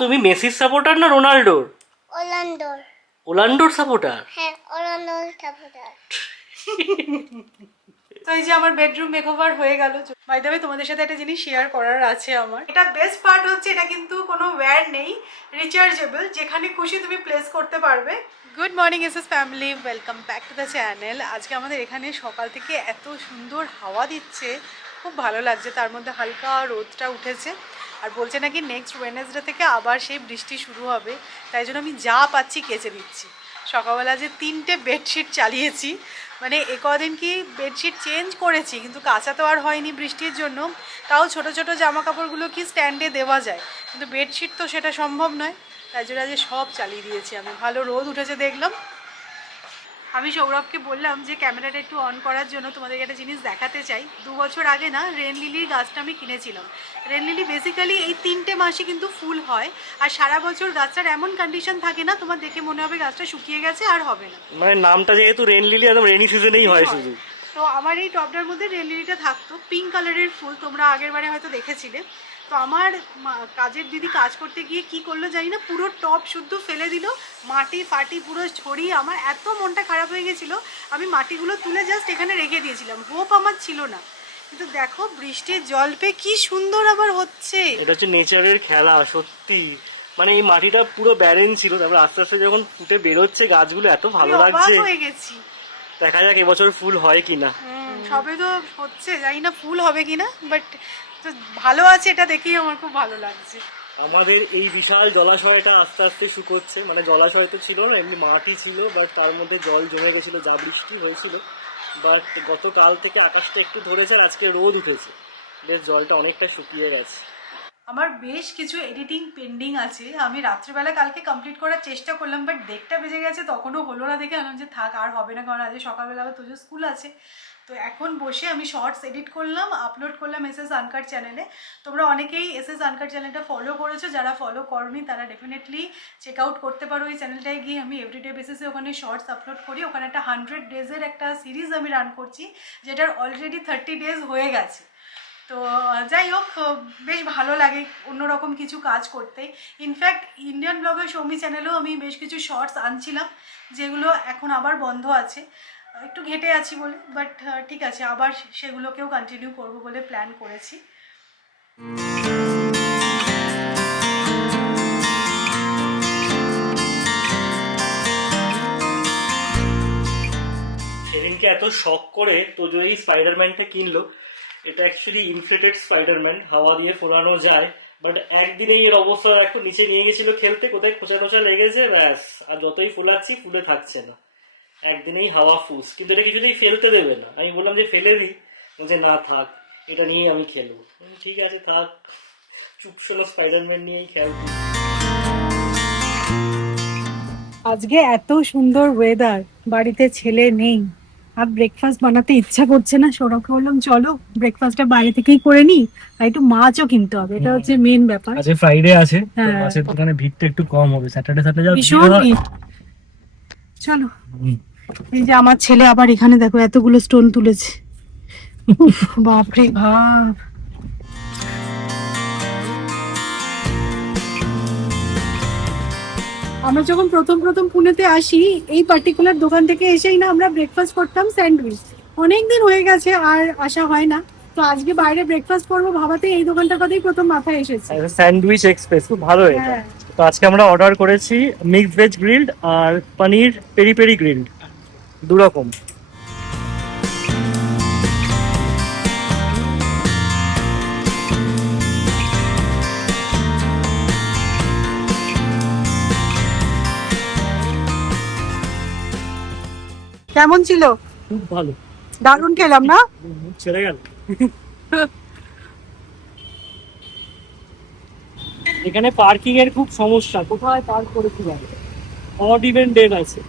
তুমি মেসির সাপোর্টার না রোনাল্ডোর? ওলান্ডোর। ওলান্ডোর সাপোর্টার? হ্যাঁ, ওলান্ডোর সাপোর্টার। তো এই যে আমার বেডরুম মেকওভার হয়ে গেল। বাই দ্য ওয়ে, তোমাদের সাথে একটা জিনিস শেয়ার করার আছে আমার। এটা বেস্ট পার্ট হচ্ছে এটা কিন্তু কোনো ওয়্যার নেই, রিচার্জেবল, যেখানে খুশি তুমি প্লেস করতে পারবে। Good morning SS family, welcome back to the channel. আজকে আমাদের এখানে সকাল থেকে এত সুন্দর হাওয়া দিচ্ছে, খুব ভালো লাগছে। তার মধ্যে হালকা রোদটা উঠেছে, আর বলছে নাকি নেক্সট ওয়েডনেসডে থেকে আবার সেই বৃষ্টি শুরু হবে। তাই জন্য আমি যা পাচ্ছি কেচে দিচ্ছি। সকালবেলা যে 3টে বেডশিট চালিয়েছি, মানে এ কদিন কি বেডশিট চেঞ্জ করেছি, কিন্তু কাঁচা তো আর হয়নি বৃষ্টির জন্য। তাও ছোট ছোট জামা কাপড়গুলো কি স্ট্যান্ডে দেওয়া যায়, কিন্তু বেডশিট তো সেটা সম্ভব নয়। তাই জন্য আজকে সব চালিয়ে দিয়েছি আমি। ভালো রোদ উঠেছে দেখলাম। আমি সৌরভকে বললাম যে ক্যামেরাটা একটু অন করার জন্য তোমাদেরকে একটা জিনিস দেখাতে চাই। 2 বছর আগে না রেন লিলির গাছটা আমি কিনেছিলাম। রেন লিলি বেসিক্যালি এই 3টে মাসে কিন্তু ফুল হয়, আর সারা বছর গাছটার এমন কন্ডিশন থাকে না তোমার দেখে মনে হবে গাছটা শুকিয়ে গেছে আর হবে না। মানে নামটা যেহেতু রেন লিলি, একদম রেনি সিজনেই হয় শুধু। তো আমার এই টবটার মধ্যে রেন লিলিটা থাকতো, পিঙ্ক কালারের ফুল, তোমরা আগের বারে হয়তো দেখেছিলে। তো আমার কাজের দিদি কাজ করতে গিয়ে কি করলো জানি না, পুরো টব শুদ্ধ ফেলে দিল, মাটি ফাটি পুরো ছড়িয়ে। আমার এত মনটা খারাপ হয়ে গেছিলো, আমি মাটিগুলো তুলে জাস্ট এখানে রেখে দিয়েছিলাম, হোপ আমার ছিল না। কিন্তু দেখো বৃষ্টির জল পেয়ে কি সুন্দর আবার হচ্ছে। এটা হচ্ছে নেচারের খেলা সত্যি। মানে এই মাটিটা পুরো ব্যারেন ছিল, তারপর আস্তে আস্তে যখন ফুটে বেরোচ্ছে গাছগুলো এত ভালো লাগছে। হয়ে গেছি। দেখা যাক এবছর ফুল হয় কিনা। সবে তো হচ্ছে, জানি না ফুল হবে কিনা, বাট তো ভালো আছে, এটা দেখেই আমার খুব ভালো লাগছে। আমাদের এই বিশাল জলাশয়টা আস্তে আস্তে শুকোচ্ছে। মানে জলাশয় তো ছিল না, এমনি মাটি ছিল, বাট তার মধ্যে জল জমে গেছিলো যা বৃষ্টি হয়েছিল। বাট গতকাল থেকে আকাশটা একটু ধরেছে আর আজকে রোদ উঠেছে, বেশ জলটা অনেকটা শুকিয়ে গেছে। আমার বেশ কিছু এডিটিং পেন্ডিং আছে, আমি রাত্রিবেলা কালকে কমপ্লিট করার চেষ্টা করলাম, বাট 1:30 বেজে গেছে, তখনও হলো না। দেখে আনলাম যে থাক, আর হবে না, কারণ আজকে সকালবেলা আবার তোজো স্কুল আছে। তো এখন বসে আমি শর্টস এডিট করলাম, আপলোড করলাম এসএস আনকাট চ্যানেলে। তোমরা অনেকেই এসএস আনকাট চ্যানেলটা ফলো করেছো, যারা ফলো করোনি তারা ডেফিনেটলি চেক আউট করতে পারো। এই চ্যানেলটায় গিয়ে আমি এভরিডে বেসিসে ওখানে শর্টস আপলোড করি। ওখানে একটা 100 ডেজের একটা সিরিজ আমি রান করছি, যেটার অলরেডি 30 ডেজ হয়ে গেছে। তো যাই হোক, বেশ ভালো লাগে অন্যরকম কিছু কাজ করতে। ইনফ্যাক্ট ইন্ডিয়ান ব্লগার সৌমি চ্যানেলেও আমি বেশ কিছু শর্টস আনছিলাম, যেগুলো এখন আবার বন্ধ আছে, একটু ঘেটে আছি বলে। বাট ঠিক আছে, আবার সেগুলোকেও কন্টিনিউ করবো বলে প্ল্যান করেছি। সেদিনকে এত শখ করে তোজো এই স্পাইডারম্যানটা কিনলো। এটা অ্যাকচুয়ালি ইনফ্লেটেড স্পাইডারম্যান, হাওয়া দিয়ে ফোলানো যায়। বাট একদিনেই এর অবস্থা একটু নিচে নিয়ে গেছিল খেলতে, কোথায় খোঁচা টোচা লেগেছে, ব্যাস। আর যতই ফোলাচ্ছি ফুলে থাকছে না, একদিনেই হাওয়া ফুস। কিন্তু এটা কিছুতেই ফেলতে দেবে না। আমি বললাম যে ফেলে দিই, বলছে না থাক, এটা নিয়েই আমি খেলবো। ঠিক আছে থাক, চুপসলো স্পাইডারম্যান নিয়েই খেলবো। আজকে এত সুন্দর ওয়েদার, বাড়িতে ছেলে নেই, আর ব্রেকফাস্ট বানাতে ইচ্ছা করছে না। সৌরভকে বললাম চলো ব্রেকফাস্টটা বাইরে থেকেই করে নিই, আর একটু মাছও কিনতে হবে, এটা হচ্ছে মেন ব্যাপার। আজকে ফ্রাইডে আছে, হ্যাঁ। মাছের দোকানে ভিড়টা একটু কম হবে। স্যাটারডে স্যাটারডে ভীষণ ভিড়। চলো, এই যে আমার ছেলে আবার এখানে দেখো এতগুলো স্টোন তুলেছে, উফ, বাপরে বাপ। আমরা যখন প্রথম পুনেতে আসি, এই পার্টিকুলার দোকান থেকে এসেই না আমরা ব্রেকফাস্ট করতাম স্যান্ডউইচ। অনেকদিন হয়ে গেছে আর আসা হয় না। তো আজকে বাইরে ব্রেকফাস্ট করবো ভাবাতে এই দোকানটার কথাই প্রথম মাথায় এসেছে। স্যান্ডউইচ এক্সপ্রেস খুব ভালো এটা। তো আজকে আমরা অর্ডার করেছি মিক্সড ভেজ গ্রিলড আর পনির পেরি পেরি গ্রিলড, দুরকম। কেমন ছিল? খুব ভালো, দারুণ খেলাম না? ছেড়ে গেল। এখানে পার্কিং এর খুব সমস্যা, কোথায় পার্ক করেছি ভালো। অড ইভেন ডে আছে,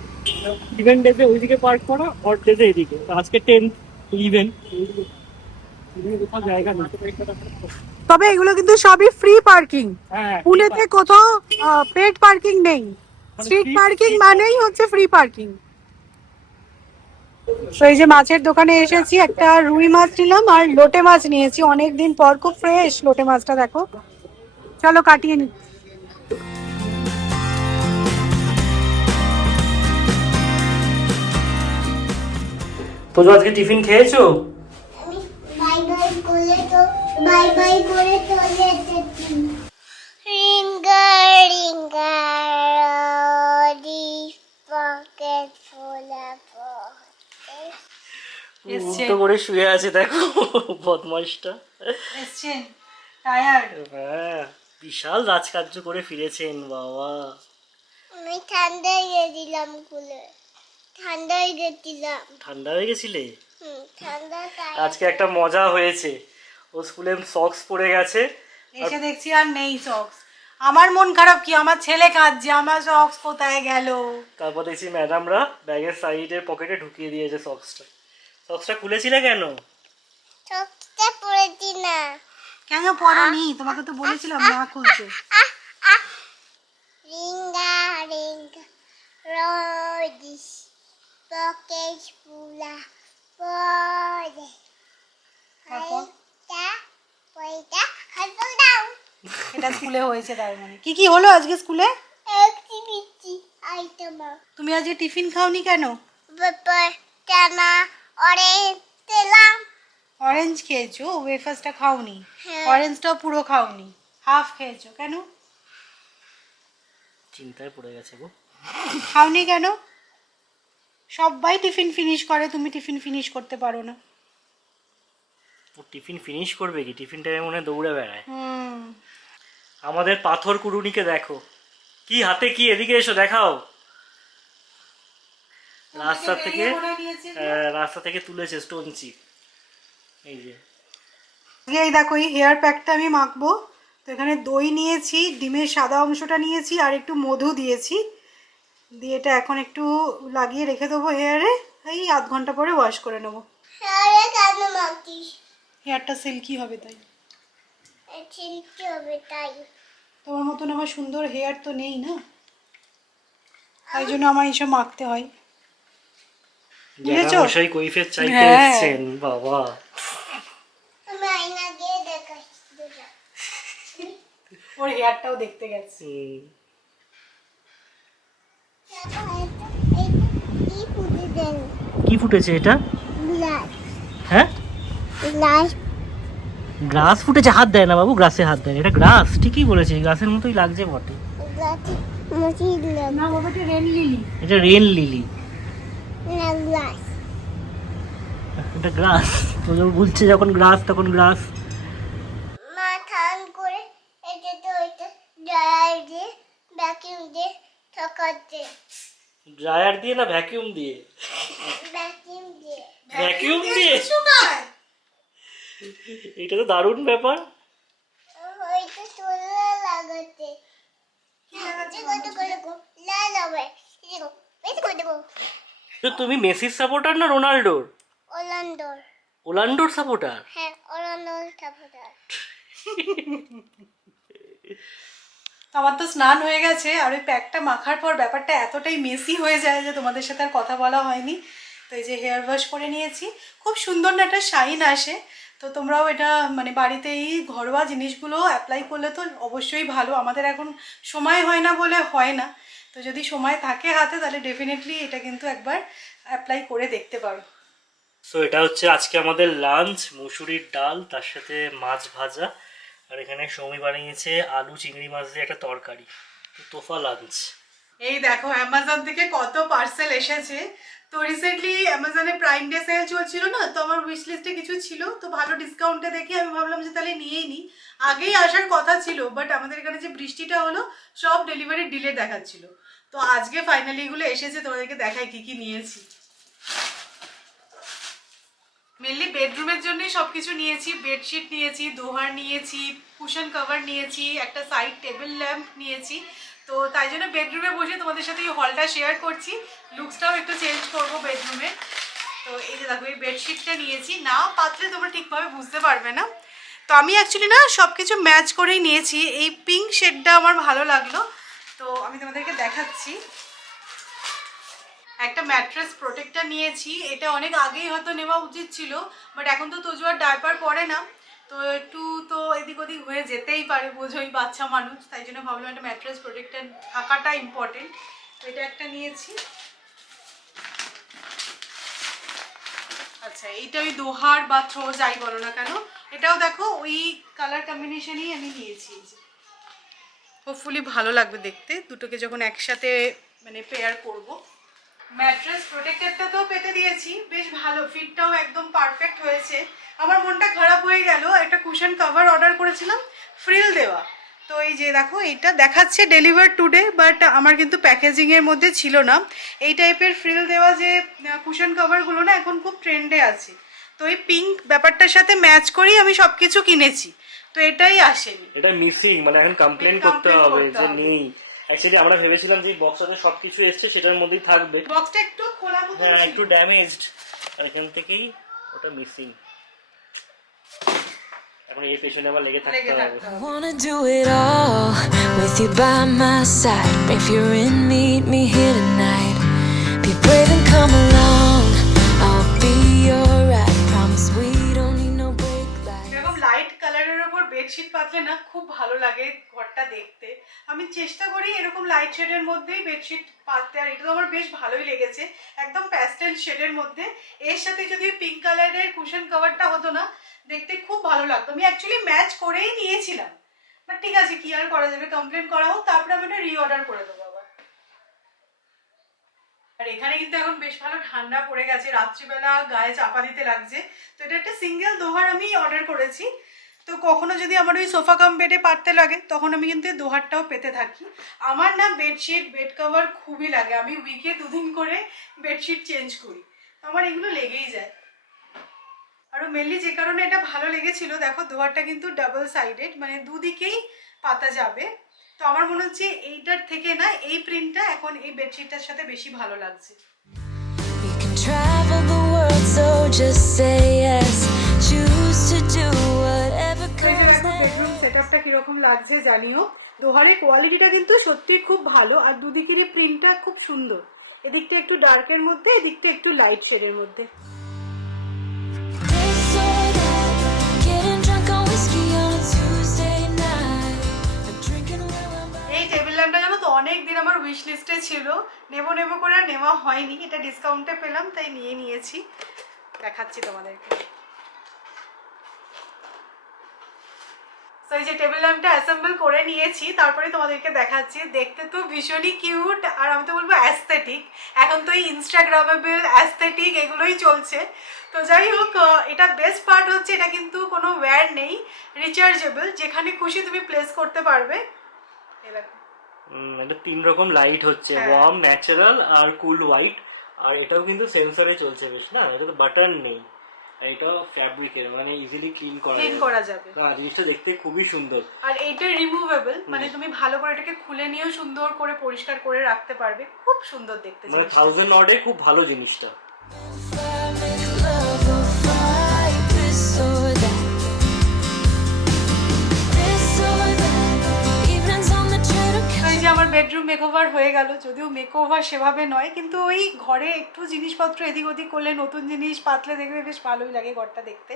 ইভেন ডেতে ওইদিকে পার্ক করা, অড ডেতে এদিকে। আজকে 10th ইভেন, কোথাও জায়গা নেই। তবে এগুলো কিন্তু সবই ফ্রি পার্কিং। হ্যাঁ, পুনেতে কোথাও পেড পার্কিং নেই, স্ট্রিট পার্কিং মানেই হচ্ছে ফ্রি পার্কিং। তো এই যে মাছের দোকানে এসেছি, একটা রুই মাছ নিলাম আর লোটে মাছ নিয়েছি অনেকদিন পর, খুব ফ্রেশ লোটে মাছটা দেখো। চলো কাটিয়ে নি। তোজো আজকে টিফিন খেয়েছো? আমি বাই বাই করে তো বাই বাই করে চলে এসেছি। রিঙ্গা রিঙ্গা রোদি পকেট ফুলা এসছে উল্টো করে শুয়ে আছে দেখো বদমাইশটা। এসছেন টায়ার্ড। হ্যাঁ, বিশাল রাজকার্য করে ফিরেছেন বাবা। আমি ঠান্ডায় গেছিলাম কুলে, ঠান্ডায় গেছিলাম। ঠান্ডা হয়ে গেছিলে? ঠান্ডা তাই আজকে একটা মজা হয়েছে, ও স্কুলে সক্স পরে গেছে, এসে দেখছি আর নেই সক্স। আমার মন খারাপ, কি আমার ছেলে কাঁদছে, আমার সক্স কোথায় গেল। তারপর দেখছি ম্যাডামরা ব্যাগের সাইডের পকেটে ঢুকিয়ে দিয়েছে সক্সটা। সক্সটা খুলেছিলে কেন? সবটা পড়েছি না। কেন পড়োনি? তোমাকে তো বলেছিলাম না খুলতে। রিঙ্গা রিঙ্গা রোদিস পকেট ফুলা পড়ে হাইটা পয়টা হাত দাও। এটা স্কুলে হয়েছে তার মানে। কি কি হলো আজকে স্কুলে? অ্যাক্টিভিটি আইটেম তুমি আজকে টিফিন খাওনি কেন? পেপার টানা অরেঞ্জ তেলাম। অরেঞ্জ খেয়েছো, ওয়েফার্সটা খাওনি। হ্যাঁ। অরেঞ্জটাও পুরো খাওনি, হাফ খেয়েছো। কেন চিন্তায় পড়ে গেছে গো। খাওনি কেন? সবাই টিফিন ফিনিশ করে, তুমি টিফিন ফিনিশ করতে পারো না। ও টিফিন ফিনিশ করবে কি? টিফিন টাইমে মনে হয় দৌড়ে বেড়ায়। হুম। আমাদের পাথর কুড়ুনিকে দেখো, কি হাতে কি, এদিকে এসো দেখাও। রাস্তা থেকে তুলেছে স্টোন চিপ, এই যে। এই দেখো, এই হেয়ার প্যাকটা আমি মাখবো। তো এখানে দই নিয়েছি, ডিমের সাদা অংশটা নিয়েছি, আর একটু মধু দিয়েছি। দিয়ে এটা এখন একটু লাগিয়ে রেখে দেবো হেয়ারে। এই আধ ঘন্টা পরে ওয়াশ করে নেবো। আরে কেন মাখিস? হেয়ারটা সিল্কি হবে তাই। চিলতে হবে তাই। তোমার মতন আমার সুন্দর হেয়ার তো নেই না, তাই জন্য আমার এইসব মাখতে হয়। বুঝেছো? মশাই কৈফিয়ত চাইতে হ্যাঁ। এসেছেন বাবা। আমি আয়না দিয়ে দেখাচ্ছি। ওর হেয়ারটাও দেখতে গেছে। কি ফুটেছে এটা? গ্লাস হ্যাঁ, গ্লাস গ্রাস ফুটেছে। হাত দেয় না বাবু, গ্রাসে হাত দেয়। এটা গ্রাস, ঠিকই বলেছে, গ্রাসের মতোই লাগছে বটে। গ্লাস মুছি দিলাম না বাবা, এটা রেন লিলি। এটা রেন লিলি, না গ্লাস। এটা গ্রাস। তো যখন বলছে যখন গ্রাস তখন গ্রাস। মা ঠান করে এটা তো এটা ড্রায়ার দিয়ে ভ্যাকিউম দিয়ে ঠকাচ্ছে। ড্রায়ার দিয়ে না ভ্যাকিউম দিয়ে? ভ্যাকিউম দিয়ে ভ্যাকিউম দিয়ে? এটা তো দারুণ ব্যাপার। হয়তো তোলা লাগাতে কত করে গো লাল হবে। দেখো বেশি করে দেবো। তো তুমি মেসির সাপোর্টার না রোনাল্ডোর? ওলান্ডোর। ওলান্ডোর সাপোর্টার? হ্যাঁ ওলান্ডোর সাপোর্টার। আমার তো স্নান হয়ে গেছে, আর ওই প্যাকটা মাখার পর ব্যাপারটা এতটাই মেসি হয়ে যায় যে তোমাদের সাথে আর কথা বলা হয়নি। তো এই যে হেয়ার ওয়াশ করে নিয়েছি, খুব সুন্দর না একটা শাইন আসে। তো তোমরাও এটা মানে বাড়িতে এই ঘরোয়া জিনিসগুলো অ্যাপ্লাই করলে তো অবশ্যই ভালো। আমাদের এখন সময় হয় না বলে হয় না, তো যদি সময় থাকে হাতে তাহলে ডেফিনেটলি এটা কিন্তু একবার অ্যাপ্লাই করে দেখতে পারো। সো এটা হচ্ছে আজকে আমাদের লাঞ্চ, মুসুরির ডাল, তার সাথে মাছ ভাজা, আর এখানে সৌমি বানিয়েছে আলু চিংড়ি মাছ দিয়ে একটা তরকারি। তো তোফা লাঞ্চ। এই দেখো অ্যামাজন থেকে কত পার্সেল এসেছে। তো রিসেন্টলি অ্যামাজনে প্রাইম ডে সেল চলছিল না, তো আমার উইশ লিস্টে কিছু ছিল, তো ভালো ডিসকাউন্টে দেখে আমি ভাবলাম যে তাহলে নিয়েই নিই। আগেই আসার কথা ছিল, বাট আমাদের এখানে যে বৃষ্টিটা হলো সব ডেলিভারি ডিলে দেখাচ্ছিল। তো আজকে ফাইনালি এগুলো এসেছে, তোমাদেরকে দেখাই কি কি নিয়েছি। মেনলি বেডরুমের জন্যই সব কিছু নিয়েছি। বেডশিট নিয়েছি, দোহার নিয়েছি, কুশন কভার নিয়েছি, একটা সাইড টেবিল ল্যাম্প নিয়েছি। তো তাই জন্য বেডরুমে বসে তোমাদের সাথে এই হলটা শেয়ার করছি। লুকসটাও একটু চেঞ্জ করবো বেডরুমে। তো এই যে দেখো, এই বেডশিটটা নিয়েছি, না পাতলে তোমরা ঠিকভাবে বুঝতে পারবে না। তো আমি অ্যাকচুয়ালি না সব কিছু ম্যাচ করেই নিয়েছি। এই পিঙ্ক শেডটা আমার ভালো লাগলো, তো আমি তোমাদেরকে দেখাচ্ছি। একটা ম্যাট্রেস প্রোটেক্টর নিয়েছি, এটা অনেক আগেই হয়তো নেওয়া উচিত ছিল, বাট এখন তো তোজো আর ডায়পার পরে না, তো একটু তো এদিক ওদিক হয়ে যেতেই পারে, বোঝোই বাচ্চা মানুষ, তাই জন্য ভাবলাম একটা ম্যাট্রেস প্রোটেক্টর থাকাটা ইম্পর্টেন্ট। তো এটা একটা নিয়েছি। আচ্ছা, এইটা ওই দোহার বা থ্রো যাই বলো না কেন, এটাও দেখো ওই কালার কম্বিনেশনই আমি নিয়েছি। হোপফুলি ভালো লাগবে দেখতে দুটোকে যখন একসাথে মানে পেয়ার করব। ম্যাট্রেস প্রোটেক্টরটা তো পেতে দিয়েছি, বেশ ভালো, ফিটটাও একদম পারফেক্ট হয়েছে। আমার মনটা খারাপ হয়ে গেল, একটা কুশন কভার অর্ডার করেছিলাম ফ্রিল দেওয়া, তো এই যে দেখো এইটা দেখাচ্ছে ডেলিভার টুডে, বাট আমার কিন্তু প্যাকেজিংয়ের মধ্যে ছিল না। এই টাইপের ফ্রিল দেওয়া যে কুশন কভারগুলো না এখন খুব ট্রেন্ডে আছে, তো এই পিঙ্ক ব্যাপারটার সাথে ম্যাচ করেই আমি সব কিছু কিনেছি, তো এটাই আসেনি। এটা মিসিং, মানে এখন কমপ্লেন করতে হবে যে নেই। অ্যাকচুয়ালি আমরা ভেবেছিলাম যে বক্সটাতে সবকিছু এসছে সেটার মধ্যেই থাকবে, বক্সটা একটু খোলা মতো হ্যাঁ একটু ড্যামেজড, আর এখান থেকেই ওটা মিসিং। এখন এর পেছনে আবার লেগে থাকতে হবে। I wanna do it all with you by my side. If you're in, meet me here tonight. Be brave and come along. I'll be your ride. Promise we don't need no break lights. এরকম light কালারের উপর bedsheet পাতলে না খুব ভালো লাগে ঘরটা দেখতে। আমি চেষ্টা করি এরকম লাইট শেডের মধ্যেই বেডশিট পাততে, আর এটা তো আমার বেশ ভালোই লেগেছে, একদম প্যাস্টেল শেডের মধ্যে। এর সাথে যদি পিঙ্ক কালারের কুশন কভারটা হতো না, দেখতে খুব ভালো লাগতো। আমি অ্যাকচুয়ালি ম্যাচ করেই নিয়েছিলাম, বাট ঠিক আছে কি আর করা যাবে, কমপ্লেন করা হোক, তারপরে আমি এটা রিঅর্ডার করে দেবো আবার। আর এখানে কিন্তু এখন বেশ ভালো ঠান্ডা পড়ে গেছে, রাত্রিবেলা গায়ে চাপা দিতে লাগছে, তো এটা একটা সিঙ্গেল দোহার আমি অর্ডার করেছি। তো কখনো যদি আমার ওই সোফা কাম বেডে পাততে লাগে তখন আমি কিন্তু দোহারটাও পেতে থাকি। আমার না বেডশিট বেড কভার খুবই লাগে, আমি উইকে 2 দিন করে বেডশিট চেঞ্জ করি, আমার এগুলো লেগেই যায়। আরও মেনলি যে কারণে এটা ভালো লেগেছিল, দেখো দোহারটা কিন্তু ডাবল সাইডেড, মানে দুদিকেই পাতা যাবে। তো আমার মনে হচ্ছে এইটার থেকে না এই প্রিন্টটা এখন এই বেডশিটটার সাথে বেশি ভালো লাগছে। We can travel the world, so just say yes. Choose to do whatever comes next. Bedroom সেটআপটা কিরকম লাগছে জানিও। দোহারের কোয়ালিটিটা কিন্তু সত্যি খুব ভালো, আর দুদিকেরই প্রিন্টটা খুব সুন্দর, এদিকটা একটু ডার্কের মধ্যে, এদিকটা একটু লাইট শেডের মধ্যে। This or that, getting drunk on whiskey on a Tuesday night. Drinking while I'm by. এই টেবিল ল্যাম্পটা জানো তো অনেক দিন আমার উইশ লিস্টে ছিল, নেবো নেবো করে আর নেওয়া হয়নি, এটা ডিসকাউন্টে পেলাম তাই নিয়ে নিয়েছি, দেখাচ্ছি তোমাদেরকে। তো এই যে টেবিল ল্যাম্পটা অ্যাসেম্বল করে নিয়েছি, তারপরে তোমাদেরকে দেখাচ্ছি। দেখতে তো ভীষণই কিউট, আর আমি তো বলবো অ্যাস্থেটিক, এখন তো এই ইনস্টাগ্রামেবল অ্যাস্থেটিক এগুলোই চলছে। তো যাই হোক, এটা বেস্ট পার্ট হচ্ছে এটা কিন্তু কোনো ওয়্যার নেই, রিচার্জেবল, যেখানে খুশি তুমি প্লেস করতে পারবে। এই দেখো এটা 3 রকম লাইট হচ্ছে, হ্যাঁ। ওয়ার্ম, ন্যাচারাল আর কুল হোয়াইট, আর এটাও কিন্তু সেন্সরে চলছে বেশ, না এটা তো বাটন নেই, আর এটা ফ্যাব্রিকের, মানে ইজিলি ক্লিন করা যাবে। হ্যাঁ জিনিসটা দেখতে খুবই সুন্দর। আর এইটা রিমুভেবল, মানে তুমি ভালো করে এটাকে খুলে নিয়েও সুন্দর করে পরিষ্কার করে রাখতে পারবে, খুব সুন্দর দেখতে মানে জিনিসটা। 1000 ওয়াটে খুব ভালো জিনিসটা। Fire, make love or fight. This or that. This or that. Evenings on the train or তো এই যে আমার বেডরুম মেকওভার হয়ে গেল, যদিও মেকওভার সেভাবে নয়, কিন্তু ওই ঘরে একটু জিনিসপত্র এদিক ওদিক করলে, নতুন জিনিস পাতলে দেখবে বেশ ভালোই লাগে ঘরটা দেখতে।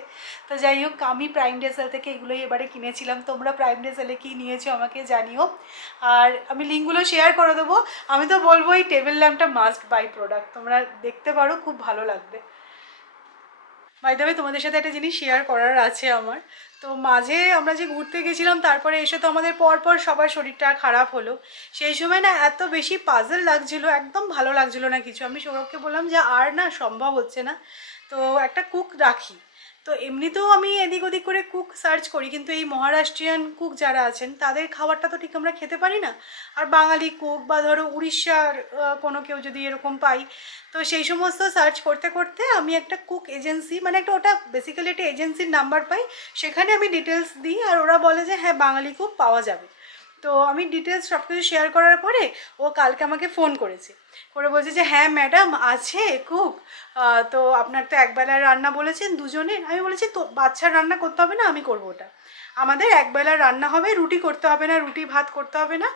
তো যাই হোক, আমি প্রাইম ডে সেল থেকে এগুলোই এবারে কিনেছিলাম, তোমরা প্রাইম ডে সেলে কী নিয়েছো আমাকে জানিও, আর আমি লিঙ্কগুলো শেয়ার করে দেবো। আমি তো বলবো এই টেবিল ল্যাম্পটা মাস্ট বাই প্রোডাক্ট, তোমরা দেখতে পারো, খুব ভালো লাগবে। বাই দ্য ওয়ে, তোমাদের সাথে একটা জিনিস শেয়ার করার আছে আমার। তো মাঝে আমরা যে ঘুরতে গেছিলাম, তারপরে এসে তো আমাদের পরপর সবার শরীরটা খারাপ হলো। সেই সময় না এত বেশি পাজল লাগছিল, একদম ভালো লাগছিল না কিছু। আমি সৌরভকে বললাম যে আর না সম্ভব হচ্ছে না, তো একটা কুক রাখি। তো এমনিতেও আমি এদিক ওদিক করে কুক সার্চ করি, কিন্তু এই মহারাষ্ট্রিয়ান কুক যারা আছেন তাদের খাবারটা তো ঠিক আমরা খেতে পারি না। আর বাঙালি কুক বা ধরো উড়িষ্যার কোনো কেউ যদি এরকম পাই, তো সেই সমস্ত সার্চ করতে করতে আমি একটা কুক এজেন্সি, মানে একটা ওটা বেসিক্যালি একটা এজেন্সির নাম্বার পাই, সেখানে আমি ডিটেলস দিই, আর ওরা বলে যে হ্যাঁ বাঙালি কুক পাওয়া যাবে। তো আমি ডিটেলস সব কিছু শেয়ার করার পরে ও কালকে আমাকে ফোন করেছে, করে বলছে যে হ্যাঁ ম্যাডাম আছে কুক, তো আপনার তো একবেলার রান্না বলেছেন দুজনের। আমি বলেছি তো বাচ্চার রান্না করতে হবে না, আমি করবো ওটা, আমাদের একবেলার রান্না হবে, রুটি করতে হবে না, রুটি ভাত করতে হবে না,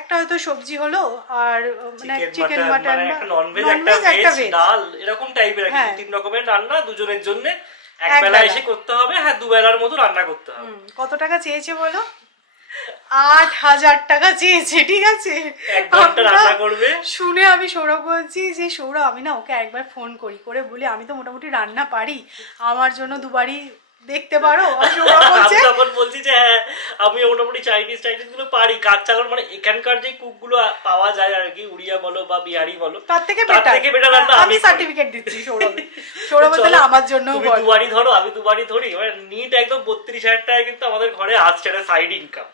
একটা হয়তো সবজি হলো, আর মানে চিকেন মাটন, ননভেজ একটা ভেজ ডাল এরকম টাইপের, 3 রকমের রান্না দুজনের জন্য, একবেলা এসে করতে হবে, হ্যাঁ 2 বেলার মতো রান্না করতে হবে। কত টাকা চেয়েছে বলো? 8,000 টাকা চেয়েছে, ঠিক আছে? 1 ঘন্টা আমরা রান্না করবে। শুনে আমি সৌরভ বলছি যে সৌরভ আমি না ওকে একবার ফোন করে বলি আমি তো মোটামুটি রান্না পারি, আমার জন্য দুবারই দেখতে পারো। আর সৌরভ বলছে আমি তখন বলছি যে হ্যাঁ আমি মোটামুটি চাইনিজ গুলো পারি, কাজ চালানো মানে এখানকার যে কুক গুলো পাওয়া যায় আর কি, উড়িয়া বলো বা বিহারি বলো, তার থেকে বেটার রান্না আমি সার্টিফিকেট দিচ্ছি সৌরভ। সৌরভ তাহলে আমার জন্য তুমি দুবারই ধরো আমি দুবারই ধরি, মানে নিট একদম 32,000 টাকা কিন্তু আমাদের ঘরে আসছে, এটা সাইড ইনকাম।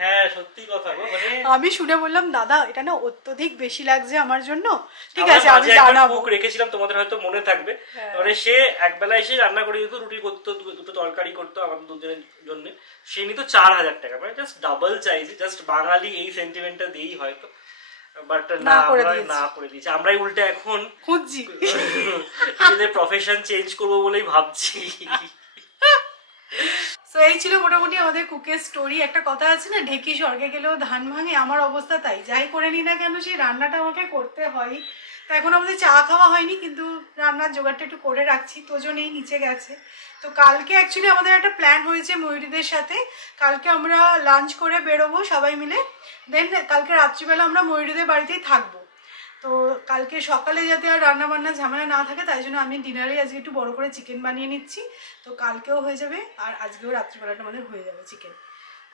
হ্যাঁ সত্যি কথা গো, মানে আমি শুনে বললাম দাদা এটা না অত্যধিক বেশি লাগছে আমার জন্য, ঠিক আছে আমি মাঝে একবার জানাবো। কুক রেখেছিলাম, তোমাদের হয়তো মনে থাকবে, মানে সে একবেলা এসে রান্না করে দিত, রুটি করতো, দুটো তরকারি করতো আমাদের দুজনের জন্য, সে নিত 4,000 টাকা, মানে জাস্ট ডাবল চাইছি, জাস্ট বাঙালি এই সেন্টিমেন্টটা দিয়েই হয়তো, বাট না আমরা না করে দিয়েছি, আমরাই উল্টে এখন খুঁজছি নিজেদের প্রফেশন চেঞ্জ করবো বলেই ভাবছি। তো এই ছিল মোটামুটি আমাদের কুকের স্টোরি। একটা কথা আছে না, ঢেকি স্বর্গে গেলেও ধান ভাঙে, আমার অবস্থা তাই, যাই করে নি না কেন সেই রান্নাটা আমাকে করতে হয়। তো এখন আমাদের চা খাওয়া হয়নি, কিন্তু রান্নার জোগাড়টা একটু করে রাখছি, তোজো নেই নিচে গেছে। তো কালকে অ্যাকচুয়ালি আমাদের একটা প্ল্যান হয়েছে ময়ূরীদের সাথে, কালকে আমরা লাঞ্চ করে বেরোবো সবাই মিলে, দেন কালকে রাত্রিবেলা আমরা ময়ূরীদের বাড়িতেই থাকবো। তো কালকে সকালে যাতে আর রান্না বান্না ঝামেলা না থাকে তাই জন্য আমি ডিনারে আজকে একটু বড় করে চিকেন বানিয়ে নিচ্ছি, তো কালকেও হয়ে যাবে আর আজকেও রাত্রিবেলাটা আমাদের হয়ে যাবে চিকেন।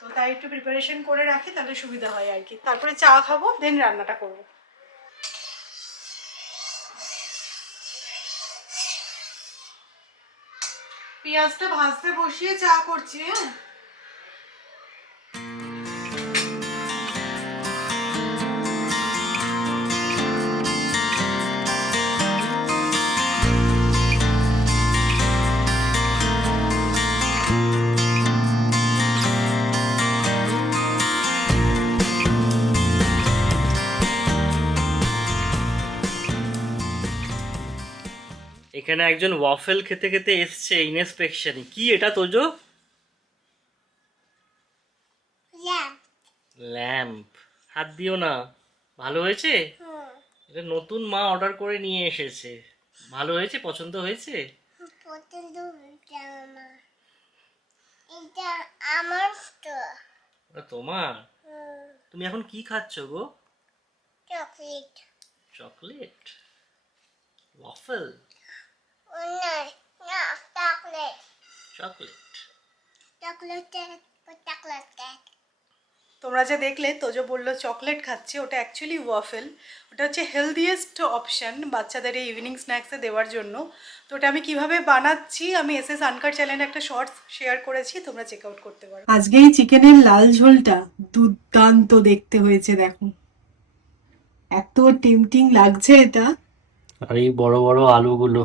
তো তাই একটু প্রিপারেশন করে রাখি তাহলে সুবিধা হয় আর কি, তারপরে চা খাবো দেন রান্নাটা করব। পেঁয়াজটা ভাজতে বসিয়ে চা করছি। হ্যাঁ এখানে একজন ওয়াফেল খেতে খেতে এসছে ইনস্পেকশনে, কি এটা তোজো? ল্যাম্প, হাত দিও না, ভালো হয়েছে? এটা নতুন মা অর্ডার করে নিয়ে এসেছে, ভালো হয়েছে? পছন্দ হয়েছে? পছন্দ হয়েছে আমার, এটা আমার তো। ওটা তোমার? তুমি এখন কি খাচ্ছ গো? চকলেট। চকলেট? ওয়াফেল? না না চকলেট। চকলেট? চকলেট। তোমরা যে দেখলে তোজো বললো চকলেট খাচ্ছে, ওটা অ্যাকচুয়ালি ওয়াফেল, ওটা হচ্ছে হেলদিয়েস্ট অপশান বাচ্চাদের এই ইভিনিং স্ন্যাক্সে দেওয়ার জন্য। তো ওটা আমি কিভাবে বানাচ্ছি আমি এসএস আনকার চ্যানেলে একটা শর্টস শেয়ার করেছি, তোমরা চেক আউট করতে পারো। আজকে এই চিকেনের লাল ঝোলটা দুর্দান্ত দেখতে হয়েছে, দেখো এত টেম্পটিং লাগছে এটা, আর এই বড় বড় আলুগুলো।